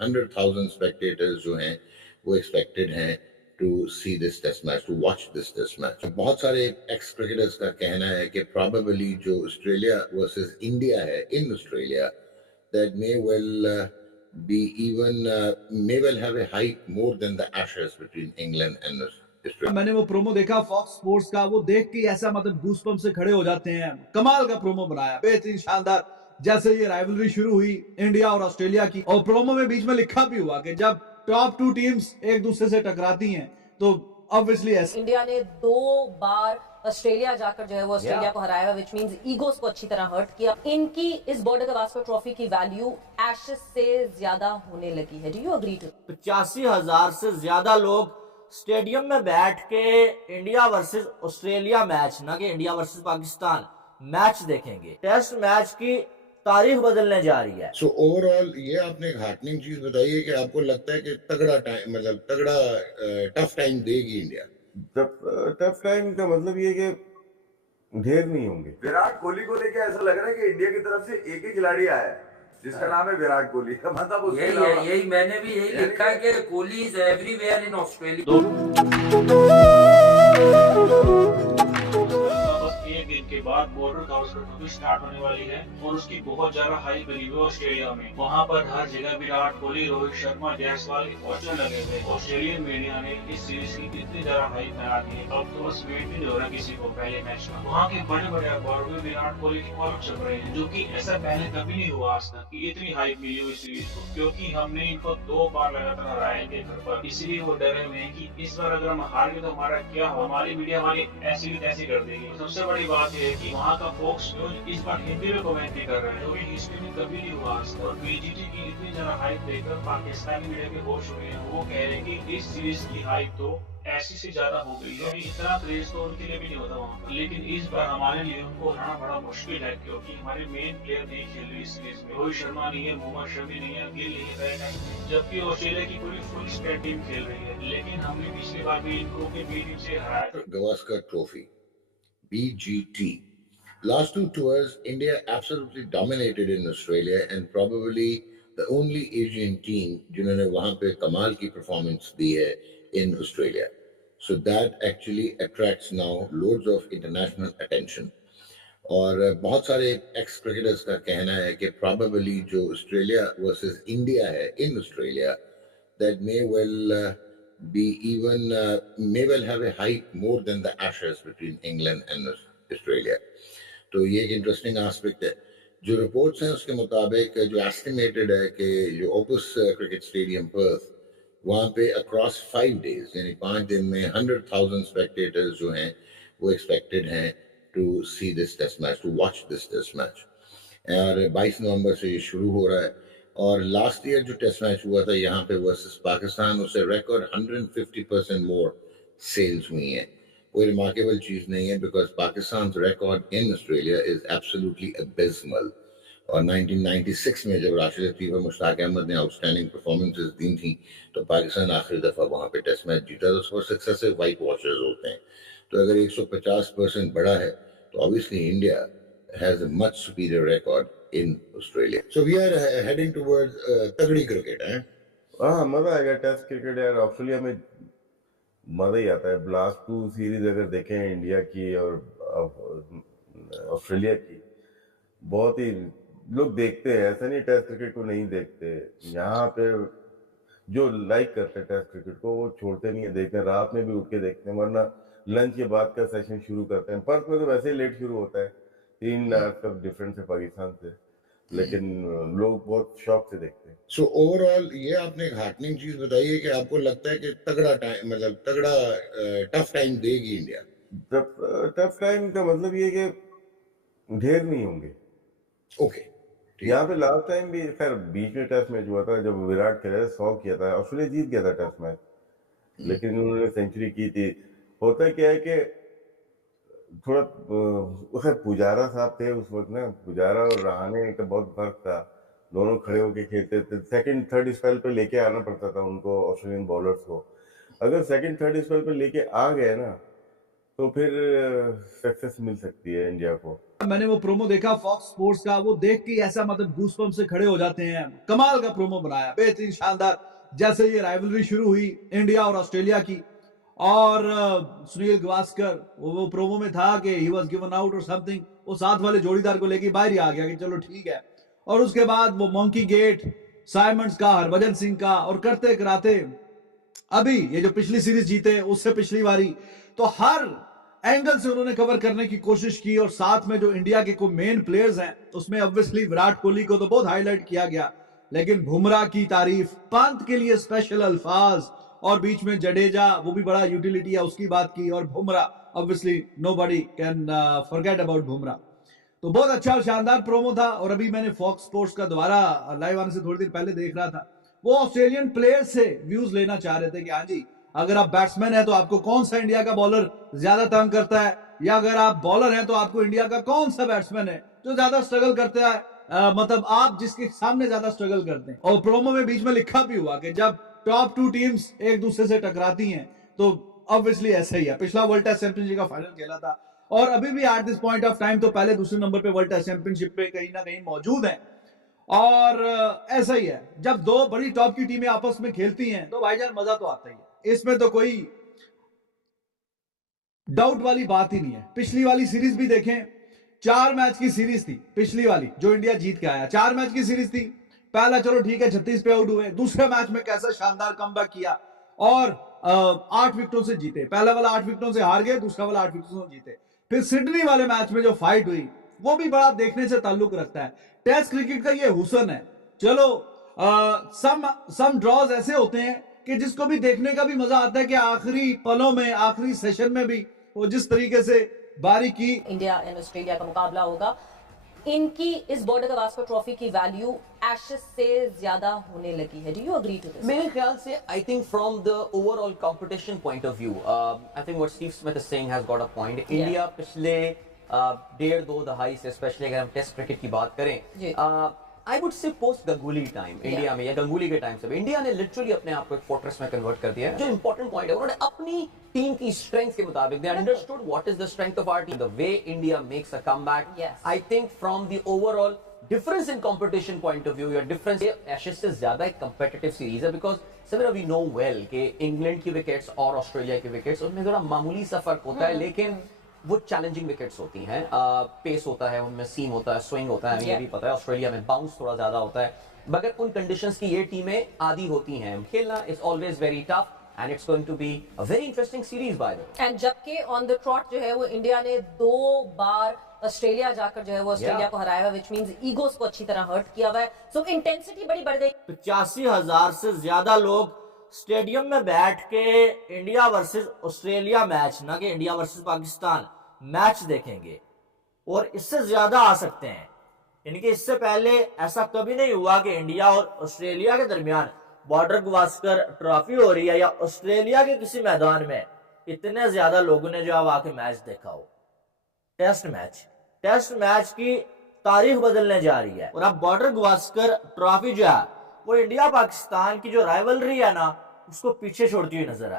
100,000 spectators जो हैं वो एक्सपेक्टेड हैं to see this test match, to watch this test match. बहुत सारे एक्स क्रिकेटर्स का कहना है कि प्रोबेबली जो ऑस्ट्रेलिया वर्सेस इंडिया है in Australia, that may well have a height more than the Ashes between England and Australia. मैंने वो प्रोमो देखा फॉक्स स्पोर्ट्स का, वो देख के ऐसा मतलब गूज़बम्प से खड़े हो जाते हैं। कमाल का प्रोमो बनाया, बेहतरीन, शानदार। जैसे ये राइवलरी शुरू हुई इंडिया और ऑस्ट्रेलिया की, और प्रोमो में बीच में लिखा भी हुआ कि जब टॉप 2 टीम्स एक दूसरे से टकराती हैं तो ऑब्वियसली इंडिया ने 2 बार ऑस्ट्रेलिया जाकर जो है वो ऑस्ट्रेलिया को हराया, विच मींस ईगोस को अच्छी तरह हर्ट किया। इनकी इस बॉर्डर गवास्कर ट्रॉफी की वैल्यू एशेस से ज्यादा होने लगी है। Do you agree to? 85,000 से ज्यादा लोग स्टेडियम में बैठ के इंडिया वर्सेस ऑस्ट्रेलिया मैच, ना कि इंडिया वर्सेस पाकिस्तान मैच देखेंगे। टेस्ट मैच की तारीख बदलने जा रही है। सो ओवरऑल ये आपने एक हार्टनिंग चीज बताई है कि आपको लगता है कि तगड़ा टाइम, मतलब तगड़ा टफ टाइम देगी इंडिया। टफ टाइम का मतलब ये कि ढेर नहीं होंगे। विराट कोहली को लेके ऐसा लग रहा है कि इंडिया की तरफ से एक ही खिलाड़ी आया है जिसका नाम है विराट कोहली। मतलब यही मैंने भी यही लिखा है कि Kohli is everywhere in Australia. एक दिन के बाद बॉर्डर गावस्कर ट्रॉफी स्टार्ट होने वाली है और उसकी बहुत ज्यादा हाई वैल्यू है ऑस्ट्रेलिया में। वहाँ पर हर जगह विराट कोहली, रोहित शर्मा, जायसवाल के पोस्टर लगे थे। ऑस्ट्रेलियन मीडिया ने इस सीरीज की इतनी ज्यादा हाइप बना दी है, अब तो बस वेट भी नहीं हो रहा किसी को पहले मैच का। वहाँ के बड़े बड़े अखबारों में विराट कोहली की कॉलम छप रहे हैं, जो की ऐसा पहले कभी नहीं हुआ आज तक कि इतनी हाइप मिली हो इस सीरीज को, क्योंकि हमने इनको 2 बार लगातार हराया इनके घर पर। इसलिए वो डरे हुए हैं कि इस बार अगर हम हार गए तो हमारा क्या हो, हमारी मीडिया हमारी ऐसी भी तैसी कर देगी। सबसे बड़ी बात यह है कि वहाँ का फॉक्स न्यूज इस बार हिंदी में कमेंट भी कर रहे हैं, जो कि हिस्ट्री में कभी नहीं हुआ आज तक। और बीजीटी की इतनी ज्यादा हाइप देखकर पाकिस्तानी मीडिया के होश हुए हैं। वो कह रहे हैं कि इस सीरीज की हाइप तो ऐसी से ज्यादा हो गई है, इतना क्रेज तो उनके लिए भी नहीं होता वहाँ पर। लेकिन इस बार हमारे लिए उनको हराना बड़ा मुश्किल है, क्योंकि हमारे मेन प्लेयर नहीं खेल रही इस सीरीज में। रोहित शर्मा नहीं है, मोहम्मद शमी नहीं है, गिल नहीं है, जबकि ऑस्ट्रेलिया की पूरी फुल स्ट्रेंथ टीम खेल रही है। लेकिन हमने पिछली बार भी इनको बी टीम से हराया। Gavaskar Trophy, BGT. Last 2 tours, India absolutely dominated in Australia and probably the only Asian team जिन्होंने वहाँ पे कमाल की performance दी है in Australia. So that actually attracts now loads of international attention. और बहुत सारे एक्स क्रिकेटर्स का कहना है कि probably जो ऑस्ट्रेलिया वर्सेस इंडिया है in Australia, that may well have a height more than the Ashes between England and Australia. तो ये एक इंटरेस्टिंग एस्पेक्ट है। जो रिपोर्ट्स हैं उसके मुताबिक जो एस्टिमेटेड है कि जो ओपस क्रिकेट स्टेडियम पर्थ, वहाँ पे अक्रॉस 5 days यानी 5 दिन में 100,000 स्पेक्टेटर्स जो हैं वो एक्सपेक्टेड हैं to see this test match, to watch this test match. और 22 नवंबर से ये शुरू हो रहा है। और लास्ट ईयर जो टेस्ट मैच हुआ था यहाँ पे वर्सेस पाकिस्तान, उससे रिकॉर्ड 150% मोर सेल्स हुई हैं। कोई रिमार्केबल चीज नहीं है, because Pakistan record in Australia is absolutely abysmal. और 1996 में जब राशिद लतीफ और मुश्ताक अहमद ने आउटस्टैंडिंग परफॉर्मेंसेस दी थी तो पाकिस्तान आखिरी दफा वहां पे टेस्ट मैच जीता था। उसको सक्सेसिव वाइट वॉशर्स होते हैं, तो अगर 150% बढ़ा है तो obviously India has a much superior record in Australia. So we are heading towards तगड़ी क्रिकेट है। हाँ, मजा आएगा टेस्ट क्रिकेट यार। ऑस्ट्रेलिया में मजा ही आता है। लास्ट 2 सीरीज अगर देखें इंडिया की और ऑस्ट्रेलिया की, बहुत ही लोग देखते हैं। ऐसा नहीं टेस्ट क्रिकेट को नहीं देखते। यहाँ पे जो लाइक करते हैं टेस्ट क्रिकेट को वो छोड़ते नहीं है देखते हैं, रात में भी उठ के देखते हैं, वरना लंच के बाद का सेशन शुरू करते हैं। पर्थ में तो वैसे ही लेट शुरू होता है, 3 आवर्स का डिफरेंस है पाकिस्तान से, लेकिन लोग बहुत शौक से देखते हैं। सो ओवरऑल ये आपने एक हार्टनिंग चीज बताई है कि आपको लगता है कि तगड़ा टाइम, मतलब तगड़ा टफ टाइम देगी इंडिया। टफ टाइम का मतलब ये कि ढेर नहीं होंगे। ओके, यहाँ पे लास्ट टाइम भी खैर बीच में टेस्ट मैच हुआ था जब विराट खेला 100 किया था, ऑस्ट्रेलिया जीत गया था टेस्ट मैच, लेकिन उन्होंने सेंचुरी की थी। होता क्या है कि थोड़ा खैर पुजारा साहब थे उस वक्त ना, पुजारा और रहाणे का बहुत फर्क था। दोनों खड़े होके खेलते थे। सेकंड थर्ड स्पेल पे लेके आना पड़ता था उनको, ऑस्ट्रेलियन बॉलर्स को। अगर सेकंड थर्ड स्पेल पे लेके आ गए ना तो फिर सक्सेस मिल सकती है इंडिया को। मैंने वो प्रोमो देखा फॉक्स स्पोर्ट्स का, वो देख के ऐसा मतलब गूसबम्प से खड़े हो जाते हैं। कमाल का प्रोमो बनाया, बेहतरीन, शानदार। जैसे ये राइवलरी शुरू हुई इंडिया और ऑस्ट्रेलिया की, और सुनील गावस्कर वो प्रोमो में था कि ही वाज गिवन आउट और समथिंग, वो साथ वाले जोड़ीदार को लेके बाहर ही आ गया कि चलो ठीक है। और उसके बाद वो मंकी गेट, साइमंड्स का, हरभजन सिंह का, और करते कराते अभी ये जो पिछली सीरीज जीते उससे पिछली बारी, तो हर एंगल से उन्होंने कवर करने की कोशिश की। और साथ में जो इंडिया के कोई मेन प्लेयर्स हैं उसमें ऑब्वियसली विराट कोहली को तो बहुत हाईलाइट किया गया, लेकिन बुमराह की तारीफ, पंत के लिए स्पेशल अल्फाज, और बीच में जडेजा, वो भी बड़ा यूटिलिटी है, उसकी बात की। और Bumrah obviously nobody can forget about Bumrah. तो बहुत अच्छा और शानदार प्रोमो था। और अभी मैंने फॉक्स स्पोर्ट्स का दोबारा लाइव आने से थोड़ी देर पहले देख रहा था, वो ऑस्ट्रेलियन प्लेयर से व्यूज लेना चाह रहे थे कि हाँ जी, अगर आप बैट्समैन है तो आपको कौन सा इंडिया का बॉलर ज्यादा तंग करता है, या अगर आप बॉलर हैं तो आपको इंडिया का कौन सा बैट्समैन है जो ज्यादा स्ट्रगल करता है, मतलब आप जिसके सामने ज्यादा स्ट्रगल करते हैं। और प्रोमो में बीच में लिखा भी हुआ कि जब टॉप 2 टीम्स एक दूसरे से टकराती हैं तो ऑब्वियसली ऐसा ही है। पिछला वर्ल्ड टेस्ट चैंपियनशिप का फाइनल खेला था, और अभी भी at this point of time तो पहले दूसरे नंबर पे वर्ल्ड टेस्ट चैंपियनशिप पे कहीं ना कहीं मौजूद है। और ऐसा ही है, जब दो बड़ी टॉप की टीमें आपस में खेलती हैं तो भाईजान मजा तो आता ही है, इसमें तो कोई डाउट वाली बात ही नहीं है। पिछली वाली सीरीज भी देखें, 4 मैच की सीरीज थी पिछली वाली जो इंडिया जीत के आया, 4 मैच की सीरीज थी। पहला चलो ठीक है 36 पे आउट हुए, दूसरे मैच में कैसा शानदार कमबैक किया और 8 विकेटों से जीते। पहला वाला 8 विकेटों से हार गए, दूसरा वाला 8 विकेटों से जीते। फिर सिडनी वाले मैच में जो फाइट हुई वो भी बड़ा देखने से ताल्लुक रखता है। टेस्ट क्रिकेट का ये हुसन है। चलो सम ड्रॉज ऐसे होते हैं कि जिसको भी देखने का भी मजा आता है कि आखिरी पलों में, आखिरी सेशन में भी वो जिस तरीके से बारीकी इंडिया एंड ऑस्ट्रेलिया का मुकाबला होगा, इनकी इस बॉर्डर गावस्कर ट्रॉफी की वैल्यू एशेज से ज्यादा होने लगी है। Do you agree to this? मेरे ख्याल से I think from the overall competition point of view, I think what Steve Smith is saying has got a point. India पिछले 1.5-2 दहाई से, स्पेशली अगर हम टेस्ट क्रिकेट की बात करें, I would say post Ganguly time India में, या गंगुली के टाइम से इंडिया ने लिटरली अपने आप को एक फोर्ट्रेस में कन्वर्ट कर दिया है। जो इंपॉर्टेंट पॉइंट है, उन्होंने अपनी टीम की स्ट्रेंथ के मुताबिक they understood what is the strength of our team, the way India makes a comeback. I think from the overall difference in competition point of view, या डिफरेंस एशेज से ज्यादा एक कंपेटिटिव सीरीज है, because Sameera we know well कि England की wickets और Australia की wickets, उनमें थोड़ा मामूली सा फर्क होता है, लेकिन वो चैलेंजिंग विकेट्स होती हैं। पेस होता है उनमें, सीम होता है, स्विंग होता है, ये भी पता है। ऑस्ट्रेलिया में बाउंस थोड़ा ज्यादा होता है, मगर उन कंडीशंस की ये टीमें आदी होती हैं। खेलना is always very tough and it's going to be a very interesting series by the way. And जबकि ऑन द ट्रॉट जो है वो इंडिया ने 2 बार ऑस्ट्रेलिया जाकर जो है वो ऑस्ट्रेलिया को हराया हुआ, व्हिच मींस ईगोस को अच्छी तरह हर्ट किया हुआ है। सो इंटेंसिटी बड़ी बढ़ गई। 85,000 से ज्यादा लोग स्टेडियम में बैठ के इंडिया वर्सेस ऑस्ट्रेलिया मैच, ना कि इंडिया वर्सेस पाकिस्तान मैच देखेंगे, और इससे ज्यादा आ सकते हैं। इनके इससे पहले ऐसा कभी नहीं हुआ कि इंडिया और ऑस्ट्रेलिया के दरमियान बॉर्डर गावस्कर ट्रॉफी हो रही है, या ऑस्ट्रेलिया के किसी मैदान में इतने ज्यादा लोगों ने जो अब आके मैच देखा हो। टेस्ट मैच की तारीख बदलने जा रही है, और अब बॉर्डर गावस्कर ट्रॉफी जो है वो इंडिया पाकिस्तान की जो राइवलरी है ना, उसको पीछे छोड़ती हुई नजर आए।